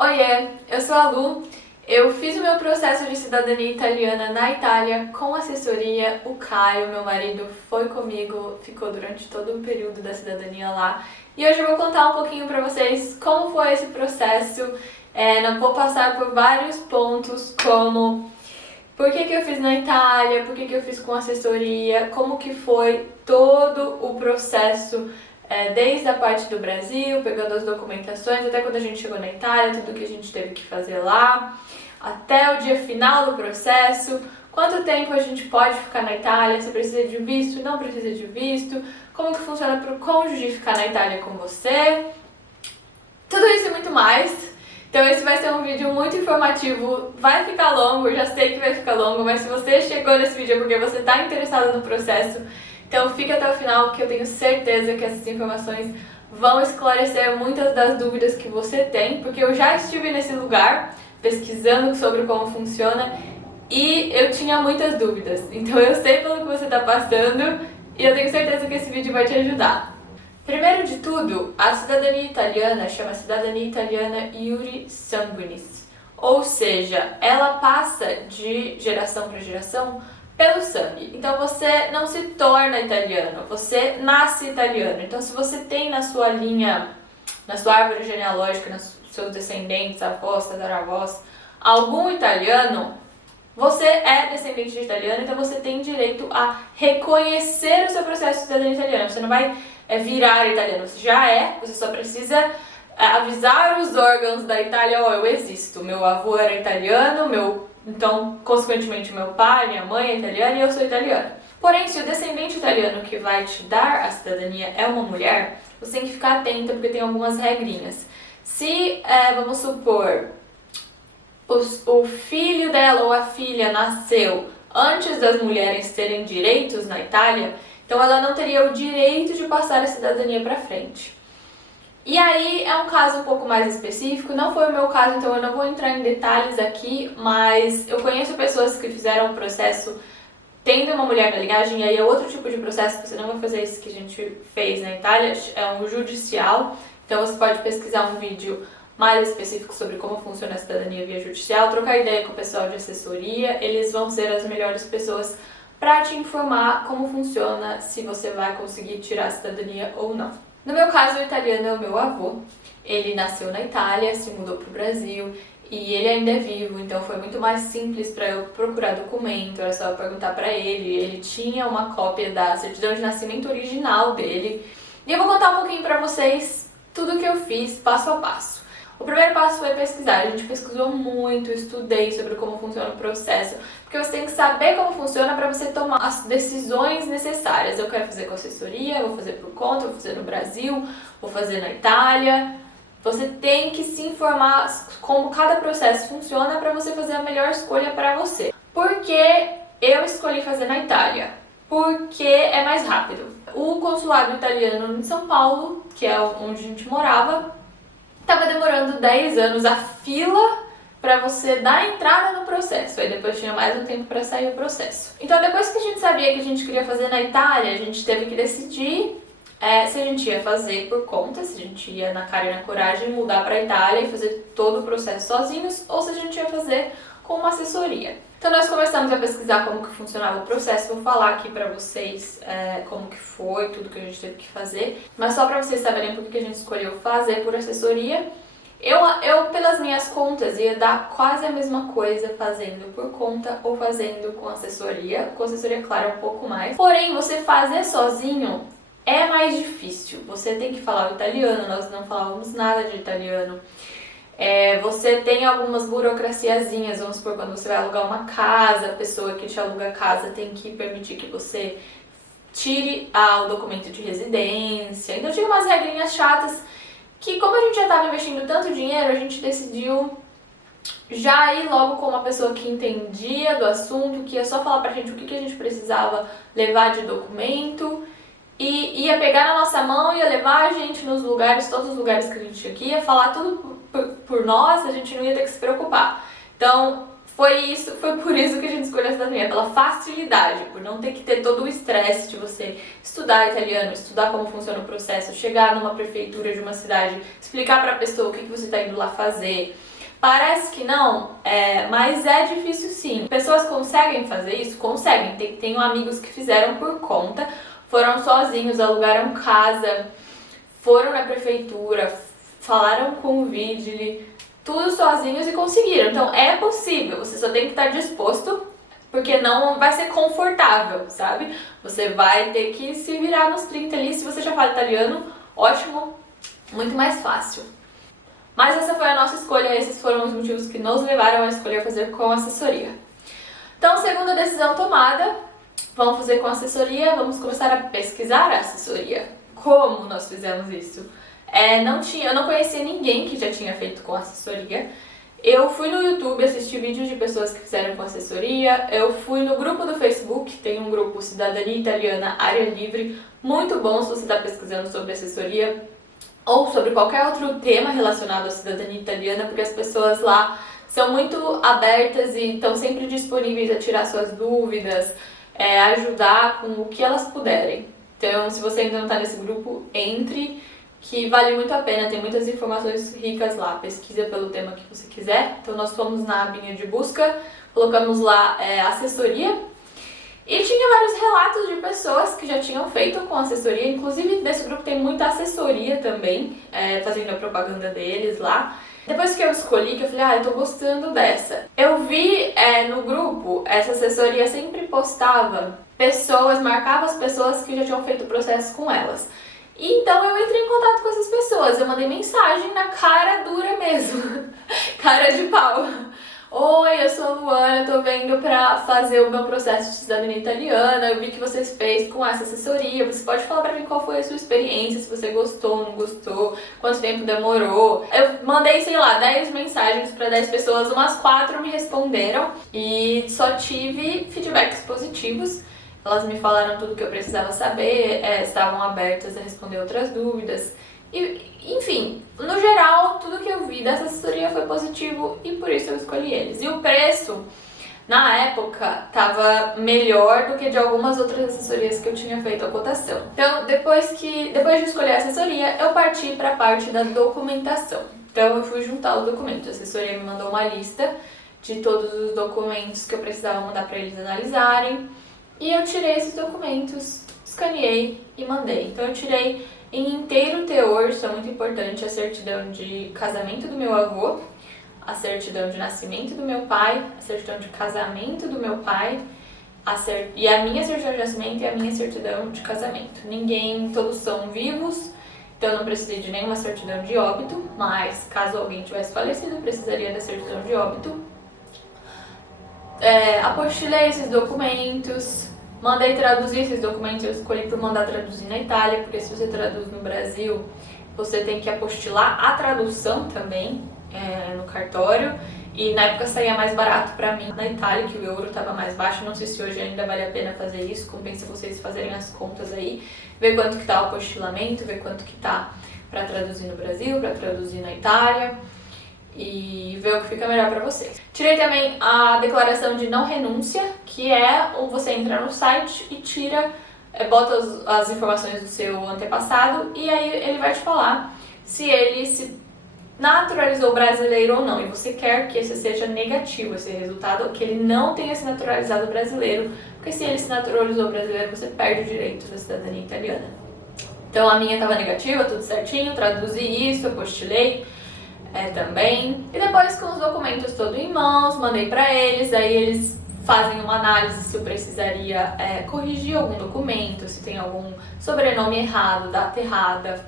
Oiê, eu sou a Lu. Eu fiz o meu processo de cidadania italiana na Itália com assessoria. O Caio, meu marido, foi comigo, ficou durante todo o período da cidadania lá. E hoje eu vou contar um pouquinho pra vocês como foi esse processo. Não vou passar por vários pontos, como por que eu fiz na Itália, por que eu fiz com assessoria, como que foi todo o processo, desde a parte do Brasil, pegando as documentações, até quando a gente chegou na Itália, tudo que a gente teve que fazer lá, até o dia final do processo, quanto tempo a gente pode ficar na Itália, se precisa de visto, não precisa de visto, como que funciona para o cônjuge ficar na Itália com você, tudo isso e muito mais. Então esse vai ser um vídeo muito informativo, vai ficar longo, eu já sei que vai ficar longo, mas se você chegou nesse vídeo é porque você está interessado no processo, então fica até o final que eu tenho certeza que essas informações vão esclarecer muitas das dúvidas que você tem, porque eu já estive nesse lugar pesquisando sobre como funciona e eu tinha muitas dúvidas, então eu sei pelo que você está passando e eu tenho certeza que esse vídeo vai te ajudar. Primeiro de tudo, a cidadania italiana chama cidadania italiana iure sanguinis, ou seja, ela passa de geração para geração pelo sangue. Então você não se torna italiano, você nasce italiano. Então se você tem na sua linha, na sua árvore genealógica, nos seus descendentes, avós, tataravós, algum italiano, você é descendente de italiano, então você tem direito a reconhecer o seu processo de cidadania italiana. Você não vai virar italiano, você já é, você só precisa avisar os órgãos da Itália, eu existo, meu avô era italiano, então, consequentemente, meu pai, minha mãe é italiana e eu sou italiana. Porém, se o descendente italiano que vai te dar a cidadania é uma mulher, você tem que ficar atenta porque tem algumas regrinhas. Se, vamos supor, o filho dela ou a filha nasceu antes das mulheres terem direitos na Itália, então ela não teria o direito de passar a cidadania para frente. E aí é um caso um pouco mais específico, não foi o meu caso, então eu não vou entrar em detalhes aqui, mas eu conheço pessoas que fizeram o processo tendo uma mulher na linhagem, e aí é outro tipo de processo, você não vai fazer isso que a gente fez na Itália, é um judicial, então você pode pesquisar um vídeo mais específico sobre como funciona a cidadania via judicial, trocar ideia com o pessoal de assessoria, eles vão ser as melhores pessoas para te informar como funciona, se você vai conseguir tirar a cidadania ou não. No meu caso, o italiano é o meu avô. Ele nasceu na Itália, se mudou para o Brasil e ele ainda é vivo, então foi muito mais simples para eu procurar documento, era só eu perguntar para ele. Ele tinha uma cópia da certidão de nascimento original dele. E eu vou contar um pouquinho para vocês tudo o que eu fiz, passo a passo. O primeiro passo foi pesquisar, a gente pesquisou muito, estudei sobre como funciona o processo, porque você tem que saber como funciona para você tomar as decisões necessárias. Eu quero fazer com assessoria, vou fazer por conta, vou fazer no Brasil, vou fazer na Itália. Você tem que se informar como cada processo funciona para você fazer a melhor escolha para você. Por que eu escolhi fazer na Itália? Porque é mais rápido. O consulado italiano em São Paulo, que é onde a gente morava, estava demorando 10 anos a fila para você dar entrada no processo. Aí depois tinha mais um tempo para sair o processo. Então depois que a gente sabia que a gente queria fazer na Itália, a gente teve que decidir se a gente ia fazer por conta, se a gente ia na cara e na coragem mudar para a Itália e fazer todo o processo sozinhos, ou se a gente ia fazer com uma assessoria. Então nós começamos a pesquisar como que funcionava o processo, vou falar aqui pra vocês como que foi, tudo que a gente teve que fazer, mas só pra vocês saberem por que a gente escolheu fazer por assessoria. Eu, pelas minhas contas, ia dar quase a mesma coisa fazendo por conta ou fazendo com assessoria, claro, é um pouco mais. Porém, você fazer sozinho é mais difícil, você tem que falar o italiano, nós não falávamos nada de italiano. Você tem algumas burocraciazinhas, vamos supor, quando você vai alugar uma casa, a pessoa que te aluga a casa tem que permitir que você tire o documento de residência. Então tinha umas regrinhas chatas que, como a gente já estava investindo tanto dinheiro, a gente decidiu já ir logo com uma pessoa que entendia do assunto, que ia só falar pra gente o que a gente precisava levar de documento e ia pegar na nossa mão, ia levar a gente nos lugares, todos os lugares que a gente tinha aqui, ia falar tudo por nós, a gente não ia ter que se preocupar. Então foi por isso que a gente escolheu a cidadania, pela facilidade, por não ter que ter todo o estresse de você estudar italiano, estudar como funciona o processo, chegar numa prefeitura de uma cidade, explicar para a pessoa o que você está indo lá fazer, Parece que não, mas é difícil sim. Pessoas conseguem fazer isso? Conseguem. Tenho amigos que fizeram por conta, foram sozinhos, alugaram casa, foram na prefeitura, falaram com o Vigili, tudo sozinhos e conseguiram. Então é possível, você só tem que estar disposto, porque não vai ser confortável, sabe? Você vai ter que se virar nos 30 ali. Se você já fala italiano, ótimo, muito mais fácil. Mas essa foi a nossa escolha, esses foram os motivos que nos levaram a escolher fazer com assessoria. Então, segunda decisão tomada, vamos fazer com assessoria, vamos começar a pesquisar a assessoria. Como nós fizemos isso? Eu não conhecia ninguém que já tinha feito com assessoria. Eu fui no YouTube assistir vídeos de pessoas que fizeram com assessoria, eu fui no grupo do Facebook, tem um grupo Cidadania Italiana Área Livre, muito bom se você está pesquisando sobre assessoria ou sobre qualquer outro tema relacionado à cidadania italiana, porque as pessoas lá são muito abertas e estão sempre disponíveis a tirar suas dúvidas, ajudar com o que elas puderem. Então, se você ainda não está nesse grupo, entre, que vale muito a pena, tem muitas informações ricas lá, pesquisa pelo tema que você quiser. Então nós fomos na abinha de busca, colocamos lá assessoria e tinha vários relatos de pessoas que já tinham feito com assessoria, inclusive desse grupo tem muita assessoria também, fazendo a propaganda deles lá. Depois que eu escolhi, que eu falei, eu tô gostando dessa. Eu vi no grupo, essa assessoria sempre postava pessoas, marcava as pessoas que já tinham feito o processo com elas. Então eu entrei em contato com essas pessoas, eu mandei mensagem na cara dura mesmo, cara de pau. Oi, eu sou a Luana, tô vendo pra fazer o meu processo de cidadania italiana, eu vi que vocês fez com essa assessoria, você pode falar pra mim qual foi a sua experiência, se você gostou, não gostou, quanto tempo demorou. Eu mandei, sei lá, 10 mensagens pra 10 pessoas, umas 4 me responderam e só tive feedbacks positivos. Elas me falaram tudo que eu precisava saber, estavam abertas a responder outras dúvidas. E, enfim, no geral, tudo que eu vi dessa assessoria foi positivo e por isso eu escolhi eles. E o preço, na época, estava melhor do que de algumas outras assessorias que eu tinha feito a cotação. Então, depois de escolher a assessoria, eu parti para a parte da documentação. Então, eu fui juntar os documentos. A assessoria me mandou uma lista de todos os documentos que eu precisava mandar para eles analisarem. E eu tirei esses documentos, escaneei e mandei. Então eu tirei em inteiro teor, isso é muito importante, a certidão de casamento do meu avô, a certidão de nascimento do meu pai, a certidão de casamento do meu pai, e a minha certidão de nascimento e a minha certidão de casamento. Todos são vivos, então eu não precisei de nenhuma certidão de óbito, mas caso alguém tivesse falecido, eu precisaria da certidão de óbito. Apostilei esses documentos, mandei traduzir esses documentos, eu escolhi por mandar traduzir na Itália, porque se você traduz no Brasil, você tem que apostilar a tradução também no cartório, e na época saía mais barato pra mim na Itália, que o euro estava mais baixo, não sei se hoje ainda vale a pena fazer isso, compensa vocês fazerem as contas aí, ver quanto que tá o apostilamento, ver quanto que tá pra traduzir no Brasil, pra traduzir na Itália, e ver o que fica melhor pra vocês. Tirei também a declaração de não renúncia, que você entra no site e bota as informações do seu antepassado e aí ele vai te falar se ele se naturalizou brasileiro ou não. E você quer que esse seja negativo, esse resultado, que ele não tenha se naturalizado brasileiro, porque se ele se naturalizou brasileiro, você perde o direito da cidadania italiana. Então a minha estava negativa, tudo certinho, traduzi isso, apostilei também. E depois com os documentos todos em mãos, mandei pra eles, aí eles fazem uma análise se eu precisaria corrigir algum documento, se tem algum sobrenome errado, data errada.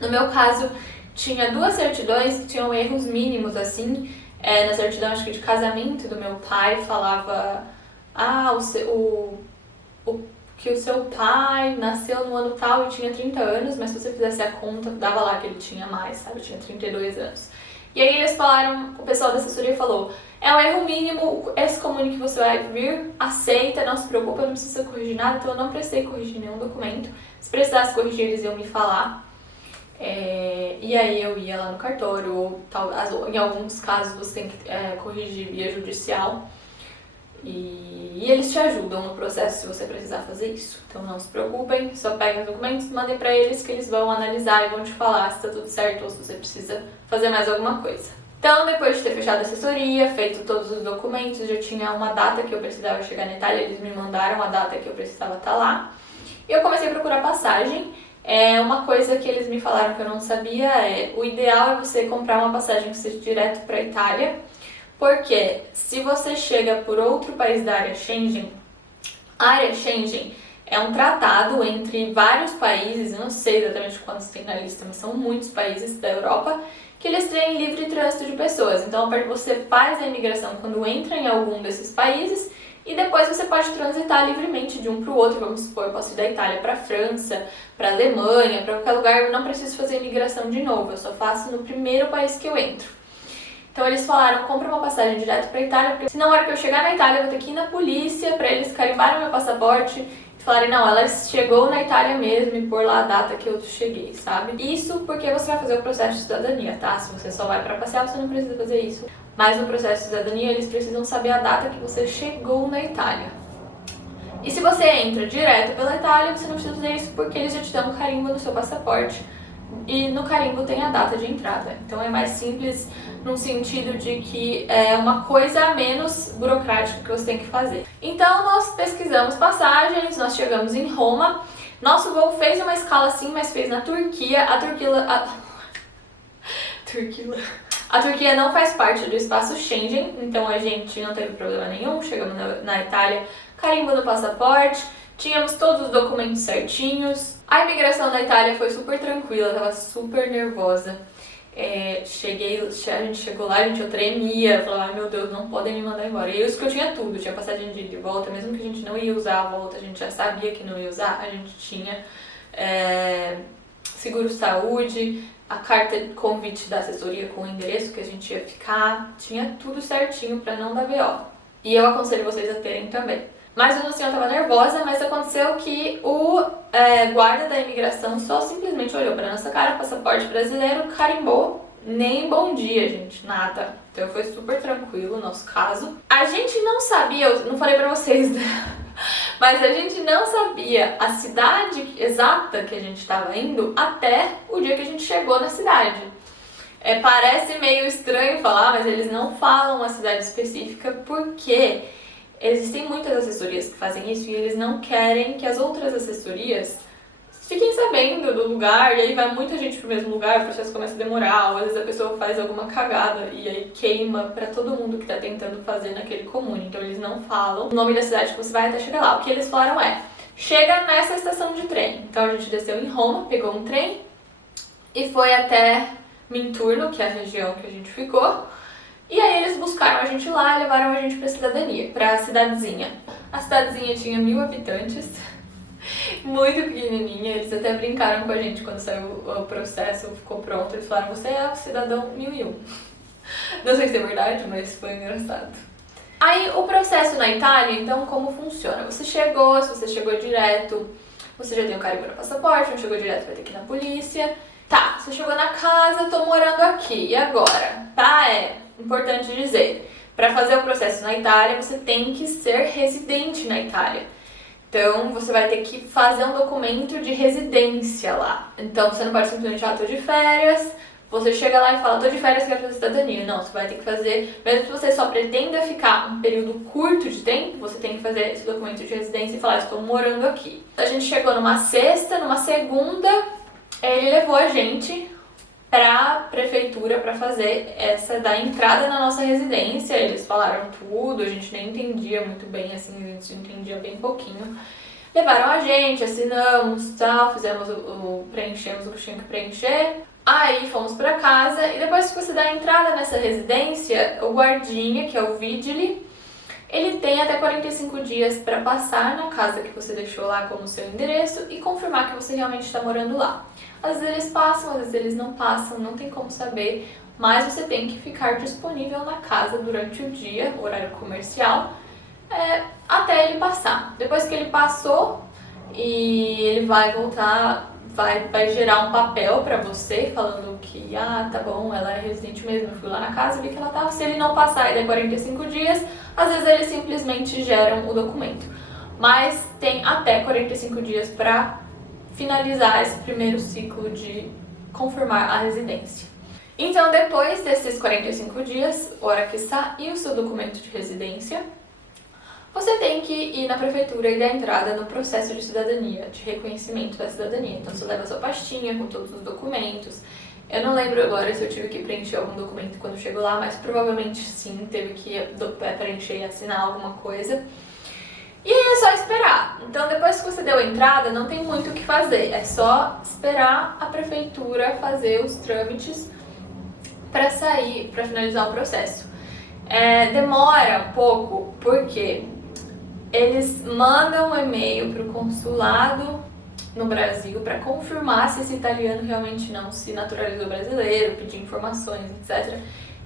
No meu caso, tinha 2 certidões que tinham erros mínimos, assim. Na certidão, acho que de casamento do meu pai, falava que o seu pai nasceu no ano tal e tinha 30 anos, mas se você fizesse a conta, dava lá que ele tinha mais, sabe? Tinha 32 anos. E aí eles falaram, o pessoal da assessoria falou, é um erro mínimo, esse comune que você vai vir, aceita, não se preocupa, não precisa corrigir nada, então eu não precisei corrigir nenhum documento. Se precisasse corrigir, eles iam me falar. E aí eu ia lá no cartório, ou em alguns casos você tem que corrigir via judicial. E eles te ajudam no processo se você precisar fazer isso. Então não se preocupem, só peguem os documentos, mandem pra eles que eles vão analisar e vão te falar se tá tudo certo ou se você precisa fazer mais alguma coisa. Então, depois de ter fechado a assessoria, feito todos os documentos, já tinha uma data que eu precisava chegar na Itália, eles me mandaram a data que eu precisava estar lá. E eu comecei a procurar passagem. Uma coisa que eles me falaram que eu não sabia o ideal é você comprar uma passagem que seja direto para a Itália, porque se você chega por outro país da área Schengen, a área Schengen é um tratado entre vários países, eu não sei exatamente quantos tem na lista, mas são muitos países da Europa, que eles têm livre trânsito de pessoas. Então, você faz a imigração quando entra em algum desses países e depois você pode transitar livremente de um para o outro. Vamos supor, eu posso ir da Itália para a França, para a Alemanha, para qualquer lugar, eu não preciso fazer imigração de novo, eu só faço no primeiro país que eu entro. Então eles falaram, compra uma passagem direto para a Itália, porque se na hora que eu chegar na Itália eu vou ter que ir na polícia para eles carimbarem meu passaporte e falarem, não, ela chegou na Itália mesmo e pôr lá a data que eu cheguei, sabe? Isso porque você vai fazer o processo de cidadania, tá? Se você só vai para passear, você não precisa fazer isso. Mas no processo de cidadania eles precisam saber a data que você chegou na Itália. E se você entra direto pela Itália, você não precisa fazer isso porque eles já te dão um carimbo no seu passaporte. E no carimbo tem a data de entrada. Então é mais simples no sentido de que é uma coisa a menos burocrática que você tem que fazer. Então nós pesquisamos passagens, nós chegamos em Roma. Nosso voo fez uma escala sim, mas fez na Turquia. A Turquia não faz parte do espaço Schengen, então a gente não teve problema nenhum. Chegamos na Itália, carimbo no passaporte. Tínhamos todos os documentos certinhos. A imigração da Itália foi super tranquila, eu tava super nervosa. A gente chegou lá, eu tremia, falava, ai meu Deus, não podem me mandar embora. E isso que eu tinha tudo, tinha passagem de ida e volta, mesmo que a gente não ia usar a volta, a gente já sabia que não ia usar, a gente tinha seguro-saúde, a carta de convite da assessoria com o endereço que a gente ia ficar, tinha tudo certinho pra não dar BO. E eu aconselho vocês a terem também. Mas mesmo assim eu tava nervosa, mas aconteceu que o guarda da imigração só simplesmente olhou pra nossa cara, passaporte brasileiro, carimbou, nem bom dia, gente, nada. Então foi super tranquilo o nosso caso. A gente não sabia, eu não falei pra vocês, né? Mas a gente não sabia a cidade exata que a gente tava indo até o dia que a gente chegou na cidade. Parece meio estranho falar, mas eles não falam a cidade específica porque existem muitas assessorias que fazem isso e eles não querem que as outras assessorias fiquem sabendo do lugar, e aí vai muita gente pro mesmo lugar, o processo começa a demorar, ou às vezes a pessoa faz alguma cagada e aí queima pra todo mundo que tá tentando fazer naquele comune. Então eles não falam o nome da cidade que você vai até chegar lá. O que eles falaram chega nessa estação de trem. Então a gente desceu em Roma, pegou um trem e foi até Minturno, que é a região que a gente ficou. E aí eles buscaram a gente lá e levaram a gente pra cidadania, pra cidadezinha. A cidadezinha tinha 1000 habitantes, muito pequenininha. Eles até brincaram com a gente quando saiu o processo, ficou pronto. Eles falaram, você é o cidadão 1001. Não sei se é verdade, mas foi engraçado. Aí o processo na Itália, então, como funciona? Você chegou, se você chegou direto, você já tem o carimbo no passaporte, não chegou direto, vai ter que ir na polícia. Tá, você chegou na casa, tô morando aqui, e agora? Tá, importante dizer, para fazer o processo na Itália, você tem que ser residente na Itália. Então, você vai ter que fazer um documento de residência lá. Então, você não pode simplesmente, tô de férias, você chega lá e fala, tô de férias, quero fazer cidadania. Não, você vai ter que fazer, mesmo que você só pretenda ficar um período curto de tempo, você tem que fazer esse documento de residência e falar, estou morando aqui. A gente chegou numa sexta, numa segunda, ele levou a gente pra prefeitura pra fazer da entrada na nossa residência. Eles falaram tudo, a gente nem entendia muito bem, assim, a gente entendia bem pouquinho. Levaram a gente, assinamos, tal, preenchemos o que tinha que preencher. Aí fomos pra casa e depois que você dá a entrada nessa residência, o guardinha, que é o vigile, ele tem até 45 dias para passar na casa que você deixou lá como seu endereço e confirmar que você realmente está morando lá. Às vezes eles passam, às vezes eles não passam, não tem como saber, mas você tem que ficar disponível na casa durante o dia, horário comercial, até ele passar. Depois que ele passou e ele vai voltar, vai gerar um papel pra você falando que, tá bom, ela é residente mesmo, eu fui lá na casa e vi que ela tava. Se ele não passar e der 45 dias, às vezes eles simplesmente geram o documento. Mas tem até 45 dias pra finalizar esse primeiro ciclo de confirmar a residência. Então, depois desses 45 dias, hora que sair o seu documento de residência, você tem que ir na prefeitura e dar entrada no processo de cidadania, de reconhecimento da cidadania. Então, você leva sua pastinha com todos os documentos. Eu não lembro agora se eu tive que preencher algum documento quando chegou lá, mas provavelmente sim, teve que preencher e assinar alguma coisa. E aí é só esperar. Então, depois que você deu a entrada, não tem muito o que fazer. É só esperar a prefeitura fazer os trâmites para sair, para finalizar o processo. Demora um pouco, porque eles mandam um e-mail para o consulado no Brasil para confirmar se esse italiano realmente não se naturalizou brasileiro, pedir informações, etc.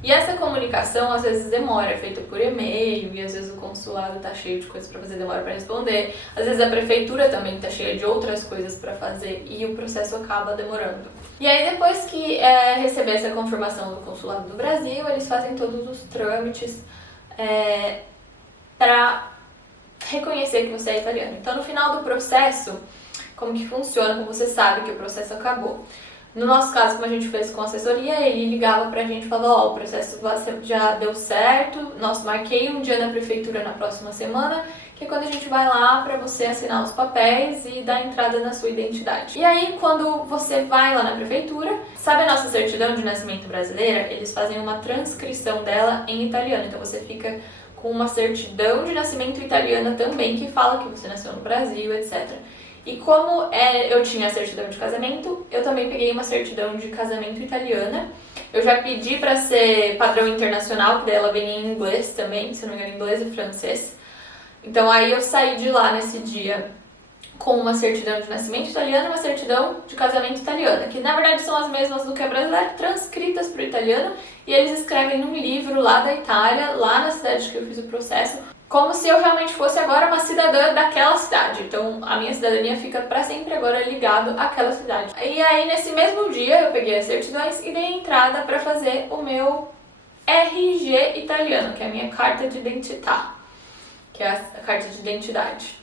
E essa comunicação às vezes demora, é feita por e-mail, e às vezes o consulado tá cheio de coisas para fazer, demora para responder. Às vezes a prefeitura também tá cheia de outras coisas para fazer e o processo acaba demorando. E aí depois que receber essa confirmação do consulado do Brasil, eles fazem todos os trâmites para reconhecer que você é italiano. Então no final do processo, como que funciona, como você sabe que o processo acabou? No nosso caso, como a gente fez com a assessoria, ele ligava pra gente e falava, o processo já deu certo, marquei um dia na prefeitura na próxima semana, que é quando a gente vai lá pra você assinar os papéis e dar entrada na sua identidade. E aí, quando você vai lá na prefeitura, sabe a nossa certidão de nascimento brasileira? Eles fazem uma transcrição dela em italiano, então você fica com uma certidão de nascimento italiana também, que fala que você nasceu no Brasil, etc. E como eu tinha a certidão de casamento, eu também peguei uma certidão de casamento italiana. Eu já pedi para ser padrão internacional, que dela vem em inglês também, se não me engano, inglês e francês. Então aí eu saí de lá nesse dia com uma certidão de nascimento italiano e uma certidão de casamento italiana, que na verdade são as mesmas do que a brasileira, transcritas para o italiano, e eles escrevem num livro lá da Itália, lá na cidade que eu fiz o processo, como se eu realmente fosse agora uma cidadã daquela cidade. Então a minha cidadania fica para sempre agora ligado àquela cidade. E aí nesse mesmo dia eu peguei as certidões e dei entrada para fazer o meu RG italiano, que é a minha carta de identità, que é a carta de identidade.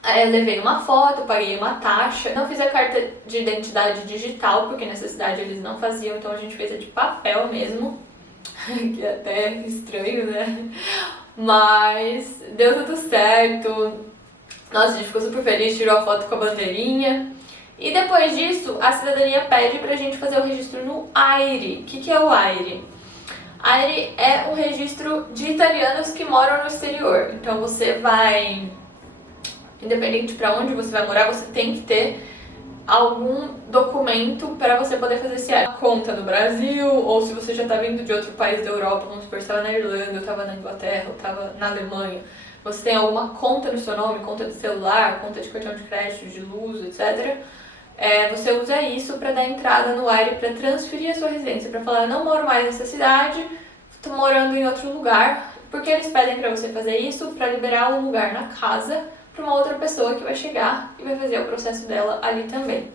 Aí eu levei uma foto, paguei uma taxa. Não fiz a carta de identidade digital, porque nessa cidade eles não faziam, então a gente fez a de papel mesmo, que é até estranho, né? Mas deu tudo certo. Nossa, a gente ficou super feliz, tirou a foto com a bandeirinha. E depois disso, a cidadania pede pra gente fazer o registro no AIRE. O que é o AIRE? AIRE é um registro de italianos que moram no exterior. Então você vai, independente pra onde você vai morar, você tem que ter algum documento para você poder fazer esse conta no Brasil, ou se você já está vindo de outro país da Europa, vamos supor, você estava na Irlanda, eu estava na Inglaterra, eu estava na Alemanha, você tem alguma conta no seu nome, conta de celular, conta de cartão de crédito, de luz, etc. Você usa isso para dar entrada no AIRE, para transferir a sua residência, para falar, eu não moro mais nessa cidade, estou morando em outro lugar, porque eles pedem para você fazer isso para liberar um lugar na casa para uma outra pessoa que vai chegar e vai fazer o processo dela ali também.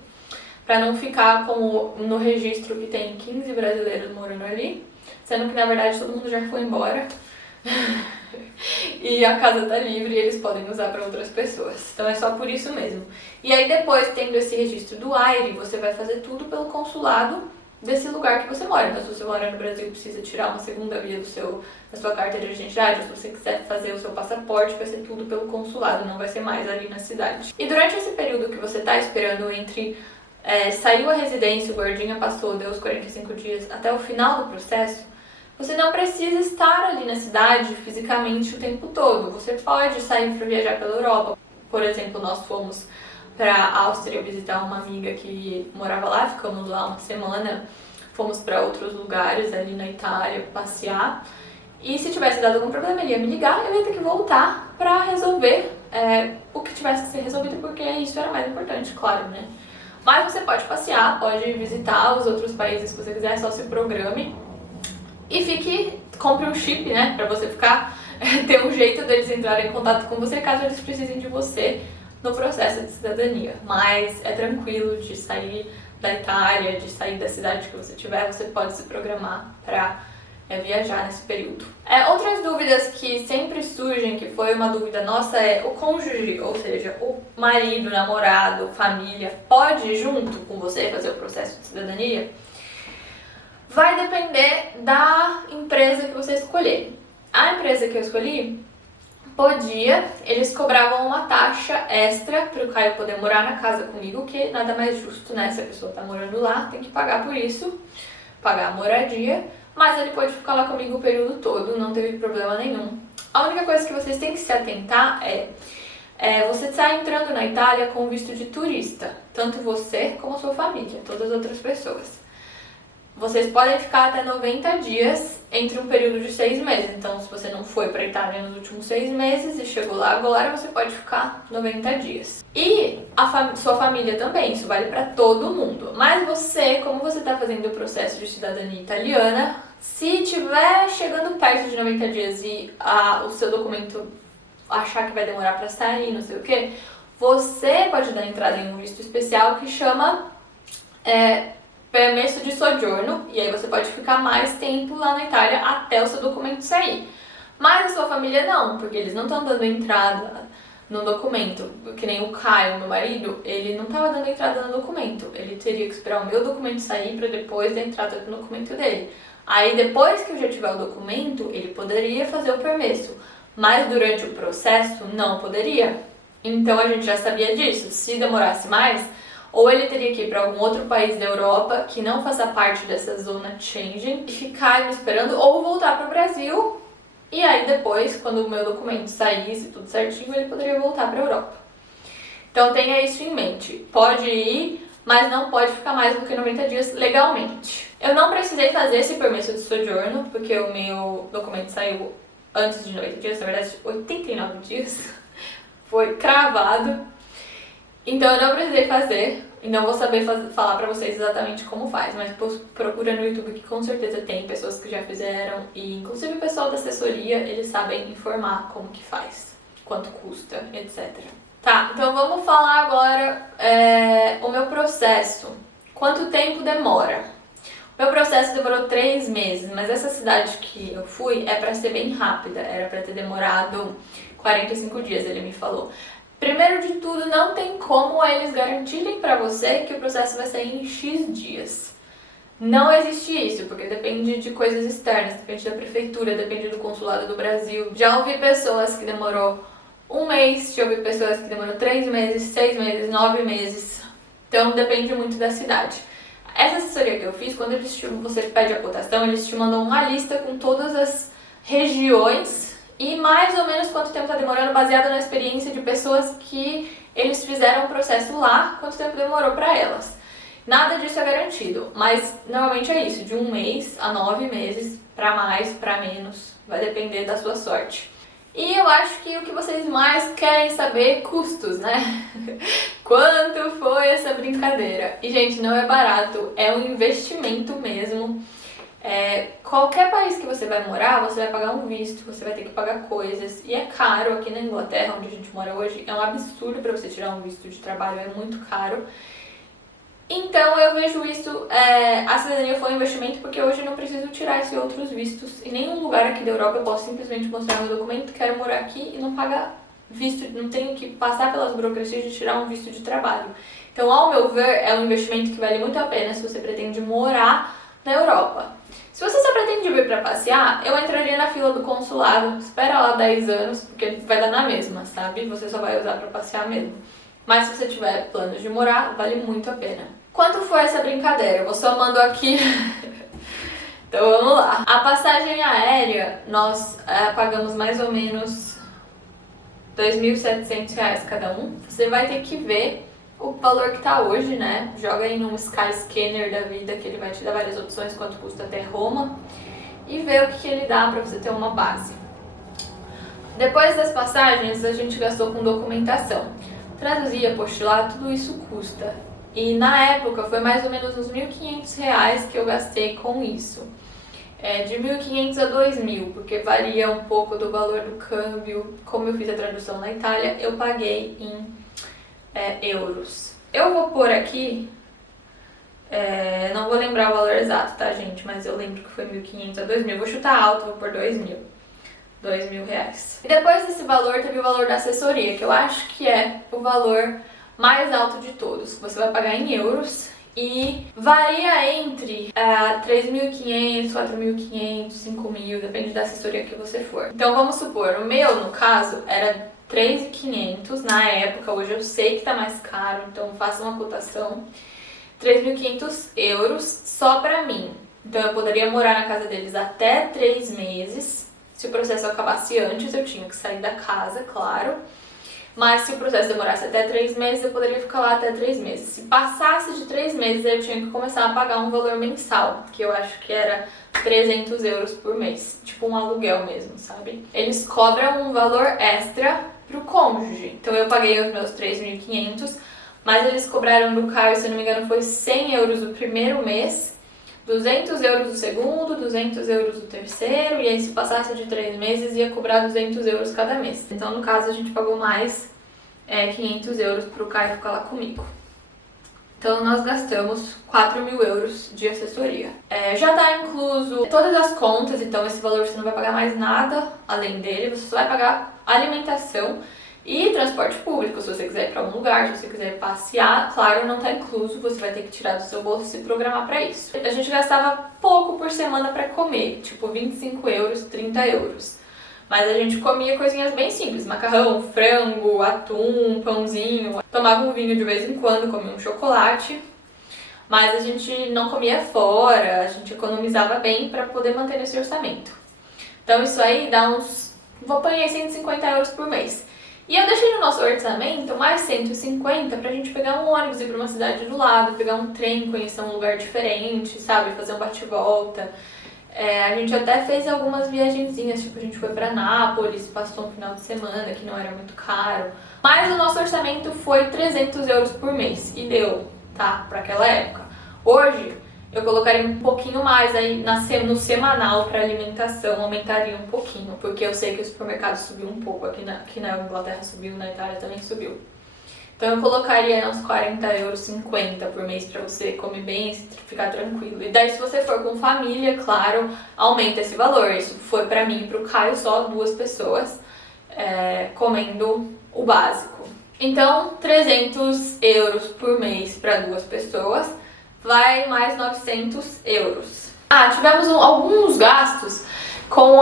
Para não ficar como no registro que tem 15 brasileiros morando ali, sendo que na verdade todo mundo já foi embora e a casa tá livre e eles podem usar para outras pessoas. Então é só por isso mesmo. E aí depois, tendo esse registro do AIRE, você vai fazer tudo pelo consulado desse lugar que você mora. Então se você mora no Brasil e precisa tirar uma segunda via da sua carta de identidade, ou se você quiser fazer o seu passaporte, vai ser tudo pelo consulado, não vai ser mais ali na cidade. E durante esse período que você está esperando entre saiu a residência, o guardinha passou, deu os 45 dias, até o final do processo, você não precisa estar ali na cidade fisicamente o tempo todo. Você pode sair para viajar pela Europa. Por exemplo, nós fomos para a Áustria visitar uma amiga que morava lá, ficamos lá uma semana, fomos para outros lugares ali na Itália passear. E se tivesse dado algum problema, ele ia me ligar, eu ia ter que voltar para resolver o que tivesse que ser resolvido, porque isso era mais importante, claro, né? Mas você pode passear, pode visitar os outros países que você quiser, só se programe. E compre um chip, né, pra você ter um jeito deles entrarem em contato com você caso eles precisem de você no processo de cidadania. Mas é tranquilo de sair da Itália, de sair da cidade que você tiver, você pode se programar pra viajar nesse período. Outras dúvidas que sempre surgem, que foi uma dúvida nossa, é o cônjuge, ou seja, o marido, namorado, família, pode ir junto com você fazer o processo de cidadania? Vai depender da empresa que você escolher. A empresa que eu escolhi eles cobravam uma taxa extra para o Caio poder morar na casa comigo, que nada mais justo, né? Se a pessoa tá morando lá, tem que pagar por isso, pagar a moradia, mas ele pode ficar lá comigo o período todo, não teve problema nenhum. A única coisa que vocês têm que se atentar você está entrando na Itália com visto de turista, tanto você como a sua família, todas as outras pessoas. Vocês podem ficar até 90 dias entre um período de 6 meses. Então, se você não foi para a Itália nos últimos 6 meses e chegou lá agora, você pode ficar 90 dias. E sua família também, isso vale para todo mundo. Mas você, como você está fazendo o processo de cidadania italiana, se tiver chegando perto de 90 dias e o seu documento achar que vai demorar para sair, não sei o que, você pode dar entrada em um visto especial que chama permesso de soggiorno, e aí você pode ficar mais tempo lá na Itália até o seu documento sair. Mas a sua família não, porque eles não estão dando entrada no documento, que nem o Caio, meu marido, ele não estava dando entrada no documento, ele teria que esperar o meu documento sair para depois dar entrada no documento dele. Aí depois que eu já tiver o documento, ele poderia fazer o permesso, mas durante o processo não poderia. Então a gente já sabia disso, se demorasse mais, ou ele teria que ir para algum outro país da Europa que não faça parte dessa zona Schengen e ficar me esperando, ou voltar para o Brasil. E aí depois, quando o meu documento saísse tudo certinho, ele poderia voltar para a Europa. Então tenha isso em mente. Pode ir, mas não pode ficar mais do que 90 dias legalmente. Eu não precisei fazer esse permesso de soggiorno, porque o meu documento saiu antes de 90 dias, na verdade 89 dias. Foi cravado. Então eu não precisei fazer, e não vou saber falar pra vocês exatamente como faz, mas procura no YouTube que com certeza tem pessoas que já fizeram, e inclusive o pessoal da assessoria, eles sabem informar como que faz, quanto custa, etc. Tá, então vamos falar agora o meu processo. Quanto tempo demora? O meu processo demorou 3 meses, mas essa cidade que eu fui é pra ser bem rápida, era pra ter demorado 45 dias, ele me falou. Primeiro de tudo, não tem como eles garantirem pra você que o processo vai sair em X dias. Não existe isso, porque depende de coisas externas, depende da prefeitura, depende do consulado do Brasil. Já ouvi pessoas que demorou 1 mês, já ouvi pessoas que demorou 3 meses, 6 meses, 9 meses. Então depende muito da cidade. Essa assessoria que eu fiz, quando você pede a cotação, eles te mandam uma lista com todas as regiões e mais ou menos quanto tempo está demorando, baseado na experiência de pessoas que eles fizeram o processo lá, quanto tempo demorou para elas. Nada disso é garantido, mas normalmente é isso, de 1 mês a 9 meses, para mais, para menos, vai depender da sua sorte. E eu acho que o que vocês mais querem saber é custos, né? Quanto foi essa brincadeira? E gente, não é barato, é um investimento mesmo. Qualquer país que você vai morar, você vai pagar um visto, você vai ter que pagar coisas. E é caro, aqui na Inglaterra, onde a gente mora hoje, é um absurdo para você tirar um visto de trabalho, é muito caro. Então eu vejo isso, a cidadania foi um investimento porque hoje eu não preciso tirar esses outros vistos. Em nenhum lugar aqui da Europa eu posso simplesmente mostrar meu documento, quero morar aqui e não pagar visto, não tenho que passar pelas burocracias de tirar um visto de trabalho. Então, ao meu ver, é um investimento que vale muito a pena se você pretende morar na Europa. Se você só pretende vir para passear, eu entraria na fila do consulado, espera lá 10 anos, porque vai dar na mesma, sabe? Você só vai usar para passear mesmo. Mas se você tiver planos de morar, vale muito a pena. Quanto foi essa brincadeira? Eu vou somando aqui. Então vamos lá. A passagem aérea, nós pagamos mais ou menos R$2.700 cada um. Você vai ter que ver o valor que tá hoje, né? Joga aí num Skyscanner da vida, que ele vai te dar várias opções, quanto custa até Roma. E ver o que ele dá pra você ter uma base. Depois das passagens, a gente gastou com documentação. Traduzir, apostilar, tudo isso custa. E na época foi mais ou menos uns R$1.500 que eu gastei com isso. De 1.500 a 2.000, porque varia um pouco do valor do câmbio. Como eu fiz a tradução na Itália, eu paguei em euros. Eu vou pôr aqui, não vou lembrar o valor exato, tá, gente? Mas eu lembro que foi 1.500 a 2.000. Vou chutar alto, vou pôr 2.000. R$2.000. E depois desse valor, teve o valor da assessoria, que eu acho que é o valor mais alto de todos. Você vai pagar em euros e varia entre 3.500, 4.500, 5.000, depende da assessoria que você for. Então vamos supor, o meu, no caso, era 3.500 na época, hoje eu sei que tá mais caro, então faça uma cotação. 3.500 euros só pra mim. Então eu poderia morar na casa deles até 3 meses. Se o processo acabasse antes, eu tinha que sair da casa, claro. Mas se o processo demorasse até 3 meses, eu poderia ficar lá até 3 meses. Se passasse de 3 meses, eu tinha que começar a pagar um valor mensal, que eu acho que era 300 euros por mês. Tipo um aluguel mesmo, sabe? Eles cobram um valor extra pro cônjuge. Então eu paguei os meus 3.500, mas eles cobraram do Caio, se não me engano, foi 100 euros o primeiro mês, 200 euros o segundo, 200 euros o terceiro, e aí se passasse de 3 meses ia cobrar 200 euros cada mês. Então no caso a gente pagou mais 500 euros pro Caio ficar lá comigo. Então nós gastamos 4.000 euros de assessoria. Já tá incluso todas as contas, então esse valor você não vai pagar mais nada além dele, você só vai pagar alimentação e transporte público, se você quiser ir para algum lugar, se você quiser passear, claro, não tá incluso, você vai ter que tirar do seu bolso e se programar para isso. A gente gastava pouco por semana para comer, tipo 25 euros, 30 euros. Mas a gente comia coisinhas bem simples, macarrão, frango, atum, pãozinho, tomava um vinho de vez em quando, comia um chocolate. Mas a gente não comia fora, a gente economizava bem para poder manter esse orçamento. Então isso aí dá uns, vou pôr aí 150 euros por mês. E eu deixei no nosso orçamento mais 150 pra gente pegar um ônibus e ir pra uma cidade do lado, pegar um trem, conhecer um lugar diferente, sabe? Fazer um bate-volta. A gente até fez algumas viagenzinhas, tipo a gente foi pra Nápoles, passou um final de semana que não era muito caro. Mas o nosso orçamento foi 300 euros por mês e deu, tá? Pra aquela época. Hoje eu colocaria um pouquinho mais aí no semanal para alimentação, aumentaria um pouquinho, porque eu sei que o supermercado subiu um pouco, aqui na Inglaterra subiu, na Itália também subiu. Então eu colocaria uns 40 euros, 50 por mês para você comer bem e ficar tranquilo. E daí se você for com família, claro, aumenta esse valor. Isso foi para mim e pro Caio, só 2 pessoas comendo o básico. Então 300 euros por mês para 2 pessoas. Vai mais 900 euros. Tivemos alguns gastos com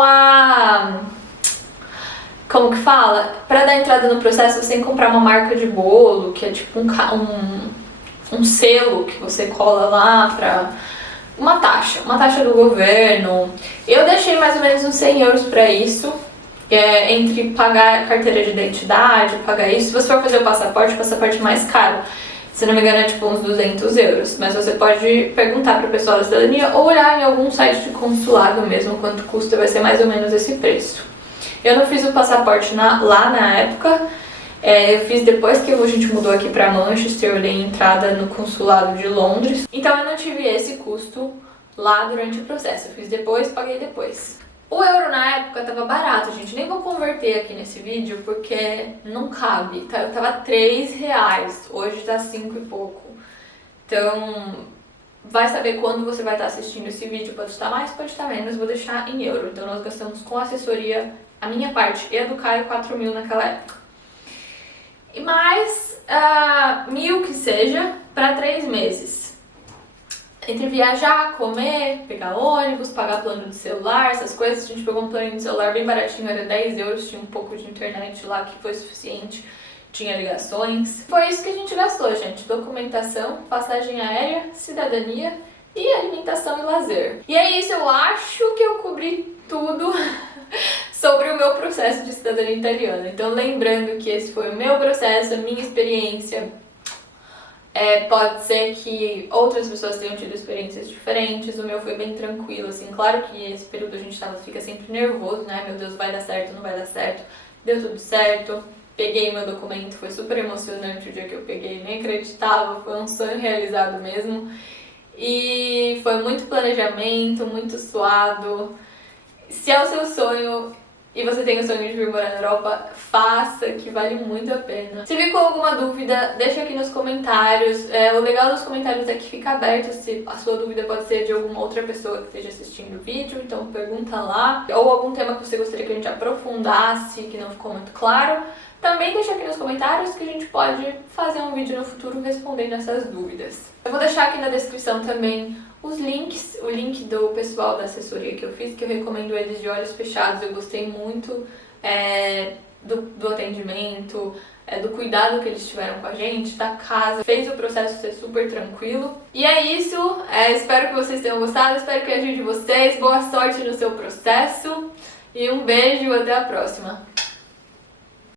como que fala? Pra dar entrada no processo, você tem que comprar uma marca de bolo, que é tipo um selo que você cola lá pra uma taxa do governo. Eu deixei mais ou menos uns 100 euros pra isso. Entre pagar a carteira de identidade, pagar isso. Se você for fazer o passaporte é mais caro. Se não me engano é tipo uns 200 euros, mas você pode perguntar para o pessoal da cidadania ou olhar em algum site de consulado mesmo quanto custa, vai ser mais ou menos esse preço. Eu não fiz o passaporte lá na época, eu fiz depois que a gente mudou aqui para Manchester, eu olhei a entrada no consulado de Londres, então eu não tive esse custo lá durante o processo, eu fiz depois, paguei depois. O euro na época tava barato, gente. Nem vou converter aqui nesse vídeo porque não cabe. Tava 3 reais, hoje tá 5 e pouco. Então, vai saber quando você vai estar assistindo esse vídeo. Pode estar mais, pode estar menos. Vou deixar em euro. Então, nós gastamos com assessoria, a minha parte e a do Caio, 4.000 naquela época. E mais 1.000 que seja para 3 meses. Entre viajar, comer, pegar ônibus, pagar plano de celular, essas coisas. A gente pegou um plano de celular bem baratinho, era 10 euros, tinha um pouco de internet lá que foi suficiente, tinha ligações. Foi isso que a gente gastou, gente. Documentação, passagem aérea, cidadania e alimentação e lazer. E é isso, eu acho que eu cobri tudo sobre o meu processo de cidadania italiana. Então lembrando que esse foi o meu processo, a minha experiência. Pode ser que outras pessoas tenham tido experiências diferentes, o meu foi bem tranquilo, assim, claro que esse período a gente fica sempre nervoso, né, meu Deus, vai dar certo, não vai dar certo, deu tudo certo, peguei meu documento, foi super emocionante o dia que eu peguei, nem acreditava, foi um sonho realizado mesmo, e foi muito planejamento, muito suado. Se é o seu sonho e você tem o sonho de vir morar na Europa, faça, que vale muito a pena. Se ficou alguma dúvida, deixa aqui nos comentários. O legal dos comentários é que fica aberto, se a sua dúvida pode ser de alguma outra pessoa que esteja assistindo o vídeo, então pergunta lá. Ou algum tema que você gostaria que a gente aprofundasse, que não ficou muito claro, Também deixa aqui nos comentários que a gente pode fazer um vídeo no futuro respondendo essas dúvidas. Eu vou deixar aqui na descrição também os links, o link do pessoal da assessoria que eu fiz, que eu recomendo eles de olhos fechados. Eu gostei muito do atendimento, do cuidado que eles tiveram com a gente, da casa, fez o processo ser super tranquilo. E é isso, espero que vocês tenham gostado, espero que ajude vocês, boa sorte no seu processo e um beijo, até a próxima!